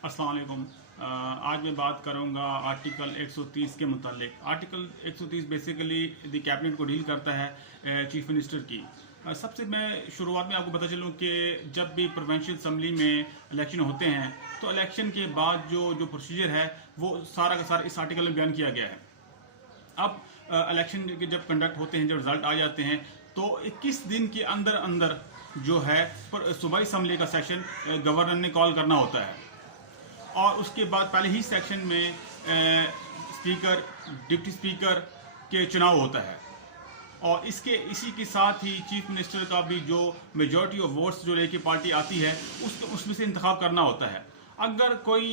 अस्सलाम वालेकुम। आज मैं बात करूंगा आर्टिकल 130 के मुतालिक। आर्टिकल 130 बेसिकली द कैबिनेट को डील करता है चीफ मिनिस्टर की। सबसे मैं शुरुआत में आपको बता चलूं कि जब भी प्रोविंशियल असम्बली में इलेक्शन होते हैं तो इलेक्शन के बाद जो प्रोसीजर है वो सारा का सारा इस आर्टिकल में बयान किया गया है। अब इलेक्शन के जब कंडक्ट होते हैं, जब रिजल्ट आ जाते हैं तो 21 दिन के अंदर अंदर जो है सूबाई असम्बली का सेशन गवर्नर ने कॉल करना होता है और उसके बाद पहले ही सेक्शन में स्पीकर, डिप्टी स्पीकर के चुनाव होता है और इसी के साथ ही चीफ मिनिस्टर का भी जो मेजॉरिटी ऑफ वोट्स जो लेके पार्टी आती है उसमें से इंतखाब करना होता है। अगर कोई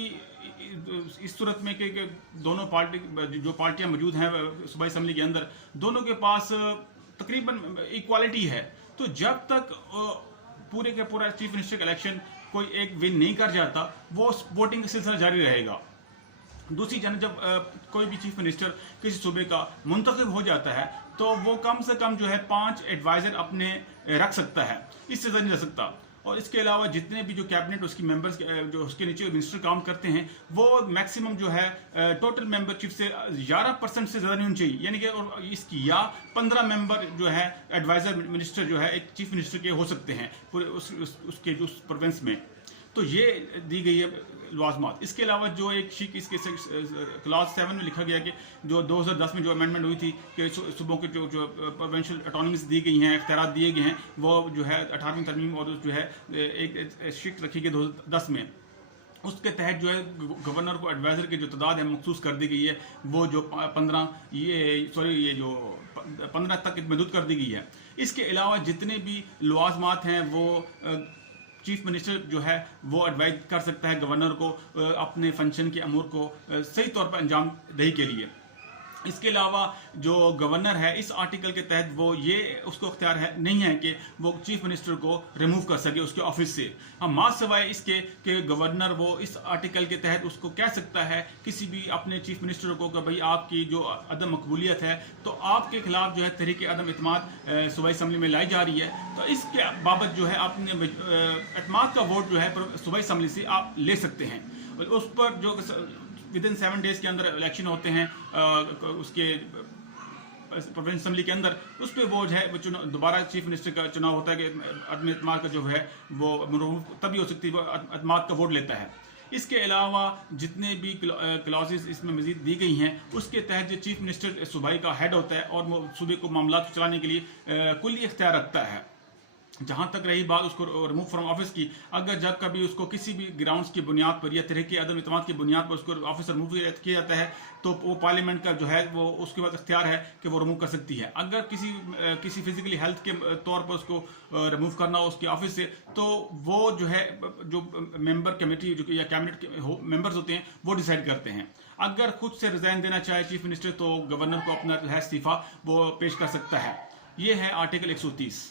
इस सूरत में कि दोनों पार्टी जो पार्टियां मौजूद हैं सूबाई असम्बली के अंदर, दोनों के पास तकरीबन इक्वालिटी है, तो जब तक पूरे के पूरा चीफ मिनिस्टर का इलेक्शन कोई एक विन नहीं कर जाता वो वोटिंग का सिलसिला जारी रहेगा। दूसरी जानब जब कोई भी चीफ मिनिस्टर किसी सूबे का मुंतखब हो जाता है तो वो कम से कम जो है 5 एडवाइजर अपने रख सकता है, इससे ज़्यादा नहीं रख सकता। और इसके अलावा जितने भी जो कैबिनेट उसकी मेंबर्स जो उसके नीचे मिनिस्टर काम करते हैं वो मैक्सिमम जो है टोटल मेंबरशिप से 11% से ज़्यादा नहीं होनी चाहिए, यानी कि और इसकी या 15 मेंबर जो है एडवाइजर मिनिस्टर जो है एक चीफ मिनिस्टर के हो सकते हैं पूरे उसके जो प्रोविंस में। तो ये दी गई है लाज़मात। इसके अलावा जो एक शिक इसके क्लास 7 में लिखा गया कि जो 2010 में जो अमेंडमेंट हुई थी कि सूबों के जो प्रोविंशियल ऑटोनॉमीज दी गई हैं, इख्तियारात दिए गए हैं, वो जो है 18वीं तरमीम और जो है एक शिक रखी गई 2010 में। उसके तहत जो है गवर्नर को एडवाइज़र की जो तादाद है मखसूस कर दी गई है, वो जो 15 तक महदूद कर दी गई है। इसके अलावा जितने भी लवाजमात हैं वो चीफ मिनिस्टर जो है वो एडवाइज कर सकता है गवर्नर को अपने फंक्शन के अमूर को सही तौर पर अंजाम दही के लिए। इसके अलावा जो गवर्नर है इस आर्टिकल के तहत वो ये उसको अख्तियार है नहीं है कि वो चीफ मिनिस्टर को रिमूव कर सके उसके ऑफिस से। हाँ, मां सिवाय इसके कि गवर्नर वो इस आर्टिकल के तहत उसको कह सकता है किसी भी अपने चीफ मिनिस्टर को कि भाई आपकी जो अदम मकबूलियत है तो आपके खिलाफ जो है तहरीक अदम इत्माद सूबाई असम्बली में लाई जा रही है, तो इसके बाबत जो है आपने एतमाद का वोट जो है सूबाई असम्बली से आप ले सकते हैं। उस पर जो विदिन 7 डेज के अंदर इलेक्शन होते हैं उसके प्रोविंस असम्बली के अंदर, उस पर वो जो है दोबारा चीफ मिनिस्टर का चुनाव होता है कि अदम इत्माद का जो है वो तभी हो सकती है वो अदमाद का वोट लेता है। इसके अलावा जितने भी क्लॉजेस इसमें मजीद दी गई हैं उसके तहत जो चीफ मिनिस्टर सूबाई का हेड होता है और वो सूबे को मामला चलाने के लिए कुल्ली इख्तियार रखता है। जहां तक रही बात उसको रिमूव फ्रॉम ऑफिस की, अगर जब कभी उसको किसी भी ग्राउंड्स की बुनियाद पर या तहरीक अदम इत्माद की बुनियाद पर उसको ऑफिस से रिमूव किया जाता है तो वो पार्लियामेंट का जो है वो उसके बाद इख्तियार है कि वो रिमूव कर सकती है। अगर किसी फिजिकली हेल्थ के तौर पर उसको रिमूव करना हो उसके ऑफिस से तो वो जो है जो मेंबर कमेटी जो या कैबिनेट के मेंबर्स होते हैं वो डिसाइड करते हैं। अगर खुद से रिजाइन देना चाहे चीफ मिनिस्टर तो गवर्नर को अपना इस्तीफा वो पेश कर सकता है। ये है आर्टिकल 130।